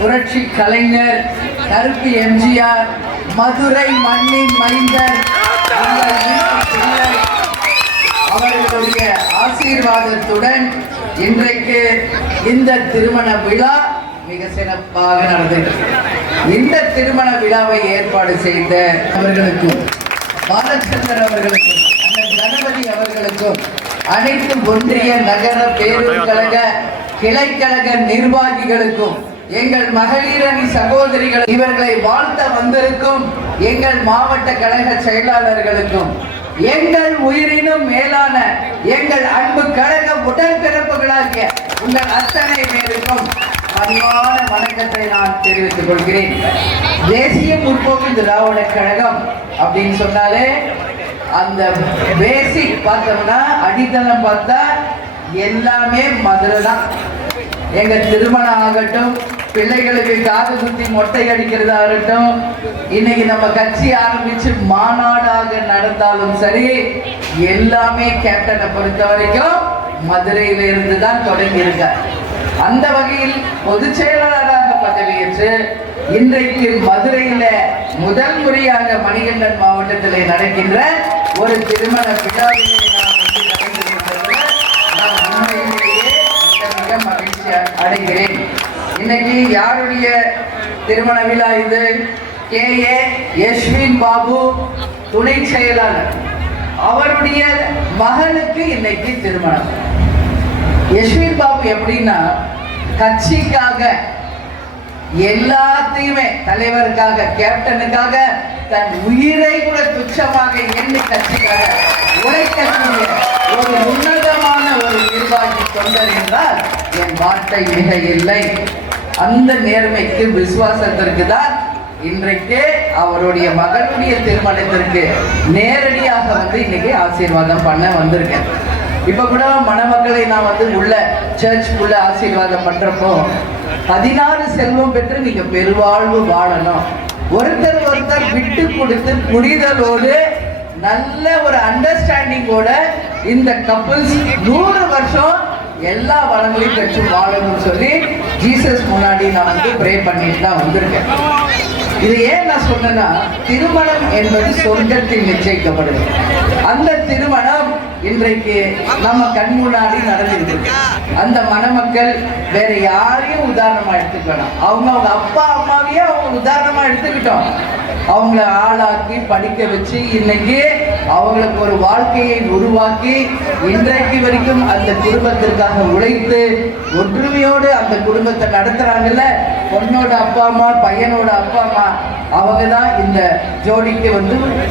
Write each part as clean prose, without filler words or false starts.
புரட்சி கலைஞர் கருப்பு எம்ஜிஆர், மதுரை மண்ணின் மைந்தர் அவர்களுடைய ஆசீர்வாதத்துடன் இன்றைக்கு இந்த திருமண விழா மிக சிறப்பாக நடந்தது. இந்த திருமண விழாவை ஏற்பாடு செய்த அவர்களுக்கும், பாலச்சந்தர் அவர்களுக்கும், அண்ணன் கணபதி அவர்களுக்கும், அனைத்து ஒன்றிய நகர பேரூர் கழக கிளைக்கழக நிர்வாகிகளுக்கும், எங்கள் மகளிர் அணி சகோதரிகள், இவர்களை வாழ்த்த வந்திருக்கும் எங்கள் மாவட்ட கழக செயலாளர்களுக்கும், எங்கள் உயிரினும் மேலான எங்கள் அன்பு கழக உடன்பிறப்புகளாகிய உங்கள் அத்தனை பேருக்கும் பணிவான வணக்கத்தை நான் தெரிவித்துக் கொள்கிறேன். தேசிய முற்போக்கு திராவிட கழகம் அப்படின்னு சொன்னாலே அந்த பேசிக் பார்த்தோம்னா, அடித்தளம் பார்த்தா எல்லாமே மதுரை தான். எங்க திருமணம் ஆகட்டும், பிள்ளைகளுக்கு காது குத்தி மொட்டை அடிக்கிறதா இருக்கட்டும், இன்னைக்கு நம்ம கட்சி ஆரம்பிச்சு மாநாடாக நடந்தாலும் சரி, எல்லாமே கேப்டனை பொறுத்த வரைக்கும் மதுரையில இருந்து தான் தொடங்கி இருக்க. அந்த வகையில் பொதுச் செயலாளராக பதவியேற்று இன்றைக்கு மதுரையில முதல் முறையாக மணிகண்டன் மாவட்டத்தில் நடக்கின்ற ஒரு திருமண விழாவிலே நான் உண்மையிலேயே மிக மகிழ்ச்சி அடைகிறேன். இன்னைக்கு யாருடைய திருமண விழா இது? KA யஸ்வின் பாபு, துணை செயலாளர், அவருடைய மகனுக்கு இன்னைக்கு திருமணம். யஸ்வின் பாபு எப்படின்னா, கட்சிக்காக எல்லாத்தையுமே, தலைவருக்காக, கேப்டனுக்காக தன் உயிரை கூட துச்சமாக எண்ணி கட்சிக்காக உழைக்கக்கூடிய ஒரு உன்னதமான ஒரு நிர்வாகி தொண்டர் என்றால் என் வார்த்தை மிக இல்லை. அந்த நேர்மைக்கு, விசுவாசத்திற்கு தான் இன்றைக்கு அவருடைய மகனுடைய திருமணத்திற்கு நேரடியாக இன்னைக்கு ஆசீர்வாதம் பண்ண வந்திருக்கேன். இப்ப கூட மணமக்களை நான் உள்ள சர்ச்சுக்குள்ள ஆசீர்வாதம் பண்றப்போ, 16 செல்வம் பெற்று நீங்க பெருவாழ்வு வாழணும், ஒருத்தர் ஒருத்தர் விட்டு கொடுத்து புரிதலோடு நல்ல ஒரு அண்டர்ஸ்டாண்டிங்கோட இந்த கப்புள்ஸ் 100 வருஷம் எல்லா வளங்களையும் பெற்று வாழணும்னு சொல்லி ஜீசஸ் முன்னாடி நான் ப்ரே பண்ணிட்டு தான் வந்திருக்கேன். இது ஏன் நான் சொன்னேன்னா, திருமணம் என்பது சொர்க்கத்தில் நிச்சயிக்கப்படுது. அந்த திருமணம் இன்றைக்கு நம்ம கண் முன்னாடி நடந்துருக்கு. அந்த மணமக்கள் வேற யாரையும் உதாரணமா எடுத்துக்கணும், அவங்க அப்பா அம்மாவையே அவங்க உதாரணமா எடுத்துக்கிட்டோம். அவங்கள ஆளாக்கி படிக்க வச்சு இன்னைக்கு அவங்களுக்கு ஒரு வாழ்க்கையை உருவாக்கி இன்றைக்கு வரைக்கும் அந்த குடும்பத்திற்காக உழைத்து ஒற்றுமையோடு அந்த குடும்பத்தை நடத்துறாங்கல்ல. பொண்ணோட அப்பா அம்மா, பையனோட அப்பா அம்மா, அவங்க தான் இந்த ஜோடிக்கு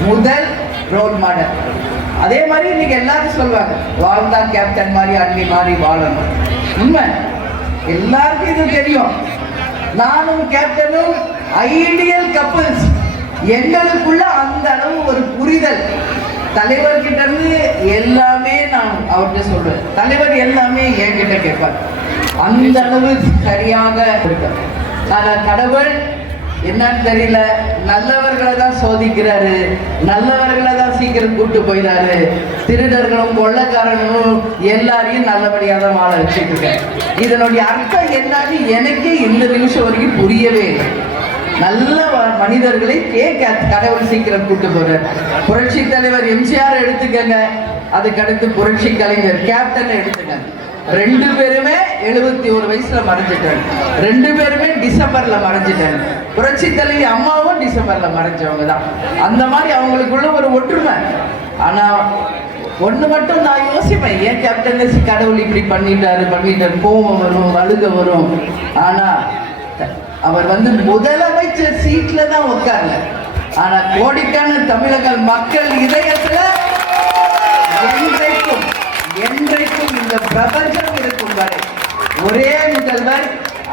முதல் ரோல் மாடல். அதே மாதிரி இன்னைக்கு எல்லாரும் சொல்லுவாங்க, வாழ்ந்தா கேப்டன் மாதிரி அண்ணி மாதிரி வாழணும். உண்மை, எல்லாருக்கும் இது தெரியும். நானும் கேப்டனும் ஐடியல் கப்புள்ஸ். எங்களுக்குள்ள அந்த அளவு ஒரு புரிதல், தலைவர்கிட்ட இருந்து எல்லாமே நான் அவர்கிட்ட சொல்றேன், தலைவர் எல்லாமே என்கிட்ட கேட்பார். அந்த அளவு சரியாக இருக்கு. ஆனா கடவுள் என்னன்னு தெரியல, நல்லவர்களை தான் சோதிக்கிறாரு, நல்லவர்களை தான் சீக்கிரம் கூட்டு போயிடாரு. திருடர்களும் கொள்ளக்காரனும் எல்லாரையும் நல்லபடியாக தான் வாழ வச்சுட்டு இருக்கேன். இதனுடைய அர்த்தம் என்னன்னு எனக்கே இந்த நிமிஷம் வரைக்கும் புரியவே இல்லை. நல்ல மனிதர்களை கடவுள் சீக்கிரம் கூட்டு போறார். புரட்சி தலைவர் எம்ஜிஆர் எடுத்துக்கங்க, அதுக்கடுத்து புரட்சி கலைஞர் கேப்டன் எடுத்துக்கங்க. 2 பேருமே 71 வயசுல மறைஞ்சிட்டாங்க. 2 பேருமே டிசம்பர்ல மறைஞ்சிட்டாங்க. புரட்சி தலைவி அம்மாவும் டிசம்பர்ல மறைஞ்சவங்க தான். அந்த மாதிரி அவங்களுக்குள்ள ஒரு ஒற்றுமை. ஆனா ஒண்ணு மட்டும் நான் யோசிப்பேன், ஏன் கேப்டன் கடவுள் இப்படி பண்ணிட்டாரு, கோபம் வரும், அழுக வரும். ஆனா அவர் முதலமைச்சர் சீட்ல தான் உட்கார்ல. ஆனா கோடிக்கான தமிழக மக்கள் இதயத்துல என்றைக்கும் இந்த பிரபஞ்சம் இருக்கும் வரை ஒரே முதல்வர்,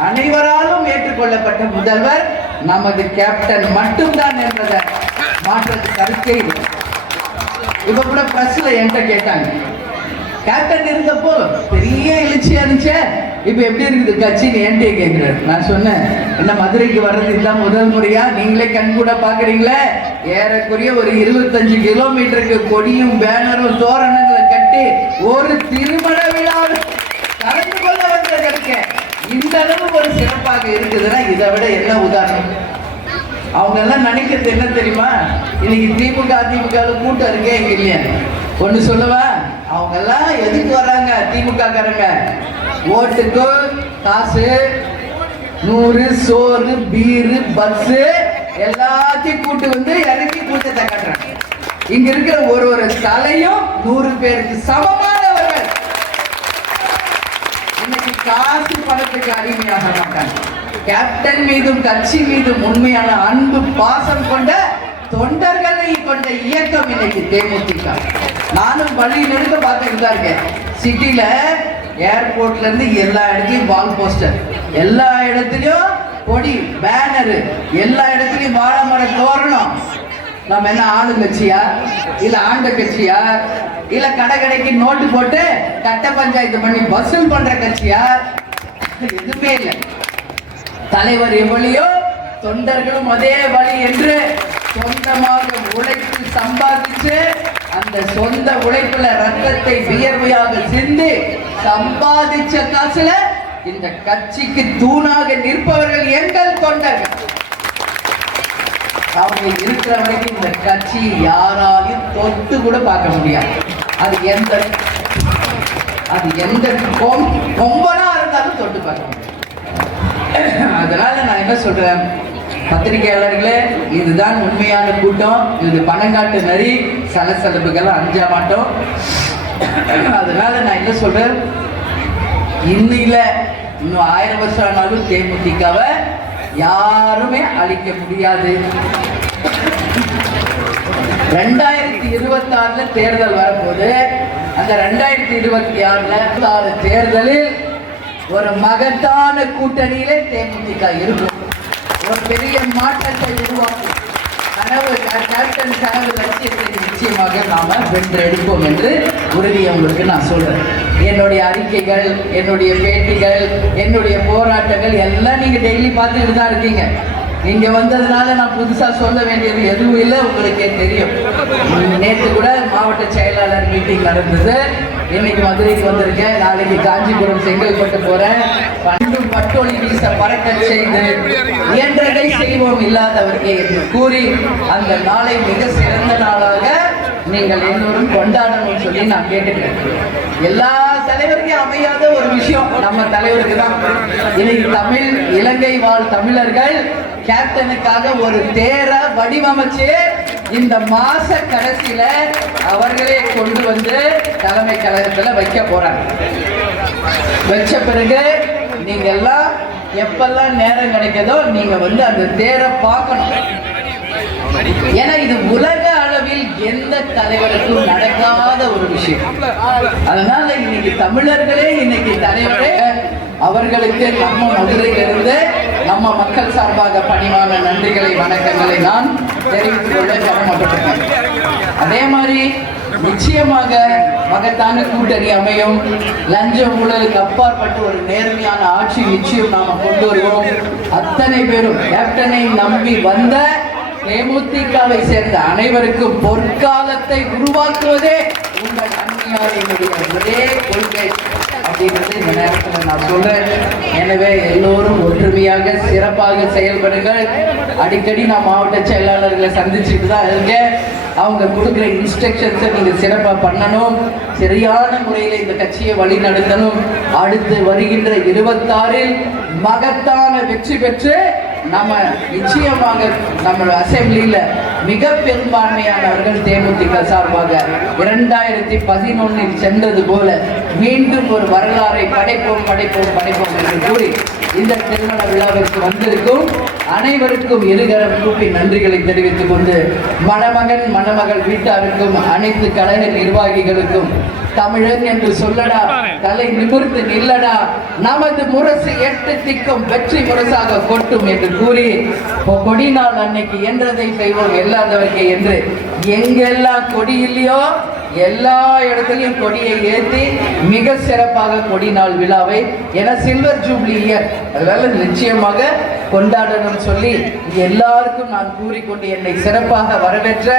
அனைவராலும் ஏற்றுக்கொள்ளப்பட்ட முதல்வர் நமது கேப்டன் மட்டும்தான் என்பதை மாற்றது கருத்தே இல்லை. இப்ப கூட பிரஸ்ல என்கிட்ட கேட்டாங்க, கேப்டன் இருந்தப்போ பெரிய எழுச்சியா இருந்துச்சு, இப்ப எப்படி இருக்குது கட்சின்னு என்கிட்ட கேட்கிறாரு. நான் சொன்னேன், என்ன மதுரைக்கு வர்றது இதுதான் முதல் முறையா? நீங்களே கண் கூட பாக்குறீங்களே, ஏறக்குறைய ஒரு 25 கிலோமீட்டருக்கு கொடியும் பேனரும் தோரணங்களை கட்டி ஒரு திருமண விழா கலந்து கொள்ள வந்திருக்க. இந்த அளவு ஒரு சிறப்பா சிறப்பாக இருக்குதுன்னா இதை விட என்ன உதாரணம்? அவங்க எல்லாம் நினைக்கிறது என்ன தெரியுமா? இன்னைக்கு திமுக அதிமுக கூட்டம் இருக்கே இங்க இல்லையா? ஒண்ணு சொல்லுவா, அவங்க எல்லாம் எதுக்கு வர்றாங்க? திமுக காரங்க ஓட்டுக்கு காசு, 100 சோறு பீரு பஸ் எல்லாத்தையும் கூட்டு வந்து இறக்கி கூட்டத்தை கட்டுறாங்க. இங்க இருக்கிற ஒரு தலையும் 100 பேருக்கு சமமானவர்கள். இன்னைக்கு காசு பணத்துக்கு அடிமையாக மாட்டாங்க. கேப்டன் மீதும் கட்சி மீதும் உண்மையான அன்பு பாசம் கொண்ட தொண்டர்களை கொண்ட இயக்கம் இன்னைக்கு தேமுதிக. நானும் பள்ளியில் எடுக்க பார்த்துட்டு தான் இருக்கேன். சிட்டில ஏர்போர்ட்ல இருந்து எல்லா இடத்துலயும் வால் போஸ்டர், எல்லா இடத்துலயும் கொடி பேனரு, எல்லா இடத்துலயும் வாழை மரம் தோரணம். நம்ம என்ன ஆளுங்கட்சியா இல்ல ஆண்ட கட்சியா இல்ல கடைக்கு நோட்டு போட்டு கட்ட பஞ்சாயத்து பண்ணி வசூல் பண்ற கட்சியா? எதுவுமே இல்லை. தலைவர் எவ்வளியோ தொண்டர்களும் அதே வழி என்று சொந்தமாக உழைத்து சம்பாதிச்சு அந்த சொந்த உழைப்புல ரத்தத்தை வியர்வையாக சிந்தி சம்பாதிச்ச காசுல இந்த கட்சிக்கு தூணாக நிற்பவர்கள் எங்கள் தொண்டர்கள். அவங்க இருக்கிற வரைக்கும் இந்த கட்சி யாராலையும் தொட்டு கூட பார்க்க முடியாது. அது எந்த கொம்பனா இருந்தாலும் தொட்டு பார்க்க முடியாது. அதனால நான் என்ன சொல்றேன், பத்திரிகையாளர்களே, இதுதான் உண்மையான கூட்டம். இது பணங்காட்டு நரி சலசலப்புகள்லாம் அஞ்ச மாட்டோம். அதனால நான் என்ன சொல்றேன், இன்னும் 1000 வருஷம் ஆனாலும் தேமுதிகவை யாருமே அழிக்க முடியாது. 2026 தேர்தல் வரும்போது அந்த 2026 தேர்தலில் ஒரு மகத்தான கூட்டணியிலே தேமுதிக இருக்கும். ஒரு பெரிய மாற்றத்தை உருவாக்கும் கேப்டன் கனவு லட்சியத்தை நிச்சயமாக நாம வென்றெடுப்போம் என்று உறுதியை உங்களுக்கு நான் சொல்றேன். என்னுடைய அறிக்கைகள், என்னுடைய பேட்டிகள், என்னுடைய போராட்டங்கள் எல்லாம் நீங்க டெய்லி பார்த்துட்டு தான் இருக்கீங்க. இங்க வந்ததுனால நான் புதுசா சொல்ல வேண்டியது எதுவும் இல்லை, உங்களுக்கே தெரியும். நேற்று கூட மாவட்ட செயலாளர் மீட்டிங் நடந்தது. இன்னைக்கு மதுரைக்கு வந்திருக்கேன், நாளைக்கு காஞ்சிபுரம் செங்கல்பட்டு போறேன். பண்டும் பட்டொலி வீச பறக்க செய்து இயன்றதை செய்வோம் இல்லாதவர்க்கே என்று கூறி அந்த நாளை மிக சிறந்த நாளாக நீங்கள் எல்லோரும் கொண்டாடணும்னு சொல்லி நான் கேட்டுக்கிறேன். எல்லா தலைவருக்கும் அமையாத ஒரு விஷயம் நம்ம தலைவருக்கு தான். இன்னைக்கு தமிழ் இலங்கை வாழ் தமிழர்கள் கேப்டனுக்காக ஒரு தேர வடிவமைச்சு இந்த மாச கடைசியில அவர்களே கொண்டு வந்து தலைமை கழகத்துல வைக்க போறாங்க. வச்ச பிறகு நீங்க எல்லாம் எப்பெல்லாம் நேரம் கிடைக்கதோ நீங்க வந்து அந்த தேரை பார்க்கணும். ஏன்னா இது உலக அளவில் எந்த தலைவருக்கும் நடக்காத ஒரு விஷயம். அதனால இன்னைக்கு தமிழர்களே இன்னைக்கு தலைவரே அவர்களுக்கு நம்ம மதுரையிலிருந்து நம்ம மக்கள் சார்பாக பணிவான நன்றிகளை வணக்கங்களை நான் தெரிவித்துக் கொள்ள கடமைப்பட்டிருக்கேன். அதே மாதிரி நிச்சயமாக மகத்தான கூட்டணி அமையும். லஞ்ச ஊழலுக்கு அப்பாற்பட்டு ஒரு நேர்மையான ஆட்சி நிச்சயம் நாம கொண்டு வருவோம். அத்தனை பேரும் கேப்டனை நம்பி வந்த தேமுதிகவை சேர்ந்த அனைவருக்கும் பொற்காலத்தை உருவாக்குவதே உங்கள் அந்நியாரினுடைய ஒரே கொள்கை அப்படின்றது இந்த நேரத்தில் நான் சொல்றேன். எனவே எல்லோரும் ஒற்றுமையாக சிறப்பாக செயல்படுங்கள். அடிக்கடி நான் மாவட்ட செயலாளர்களை சந்திச்சுட்டு தான் இருக்கேன். அவங்க கொடுக்குற இன்ஸ்ட்ரக்ஷன்ஸை நீங்கள் சிறப்பாக பண்ணணும், சரியான முறையில் இந்த கட்சியை வழி நடத்தணும். அடுத்து வருகின்ற 26 மகத்தான வெற்றி பெற்று நம்ம நிச்சயமாக நம்ம அசெம்பிளியில மிக பெரும்பான்மையானவர்கள் தேமுதிக சார்பாக 2011 சென்றது போல மீண்டும் ஒரு வரலாறை படைப்போம் என்று கூறி இந்த திருமண விழாவிற்கு வந்திருக்கும் அனைவருக்கும் இருகரம் கூப்பி நன்றிகளை தெரிவித்துக் கொண்டு மணமகன் மணமகள் வீட்டாருக்கும் அனைத்து கழக நிர்வாகிகளுக்கும் தமிழன் என்று சொல்லடா, தலை நிமிர்ந்து நில்லடா, நமது முரசு 8 திக்கும் வெற்றி முரசாக கொட்டும் என்று கூறி கொடி நாள் அன்னைக்கு என்றதை செய்வோம் எல்லாதவர்க்கே என்று எங்கெல்லாம் கொடி இல்லையோ எல்லா இடத்துலையும் கொடியை ஏற்றி மிக சிறப்பாக கொடி நாள் விழாவை என சில்வர் ஜூப்ளி இயர், அதனால நிச்சயமாக கொண்டாடணும் சொல்லி எல்லாருக்கும் நான் கூறிக்கொண்டு என்னை சிறப்பாக வரவேற்ற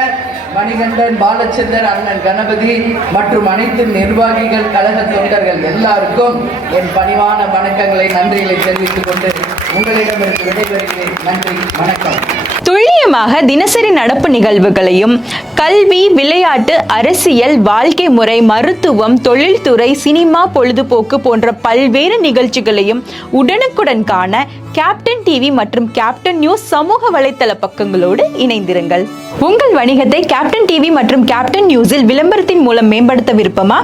மணிகண்டன், பாலச்சந்தர், அண்ணன் கணபதி மற்றும் அனைத்து நிர்வாகிகள், கழக தொண்டர்கள் எல்லாருக்கும் என் பணிவான வணக்கங்களை, நன்றிகளை தெரிவித்துக் கொண்டு உங்களிடமிருந்து விடைபெறுகிறேன். நன்றி, வணக்கம். துல்லியமாக தினசரி நடப்பு நிகழ்வுகளையும் கல்வி, விளையாட்டு, அரசியல், வாழ்க்கை முறை, மருத்துவம், தொழில்துறை, சினிமா, பொழுதுபோக்கு போன்ற பல்வேறு நிகழ்ச்சிகளையும் உடனுக்குடன் காண கேப்டன் டிவி மற்றும் கேப்டன் நியூஸ் சமூக வலைத்தள பக்கங்களோடு இணைந்திருங்கள். உங்கள் வணிகத்தை கேப்டன் டிவி மற்றும் கேப்டன் நியூஸில் விளம்பரத்தின் மூலம் மேம்படுத்த விருப்பமா?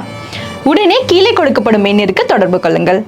உடனே கீழே கொடுக்கப்படும் எண்ணிற்கு தொடர்பு கொள்ளுங்கள்.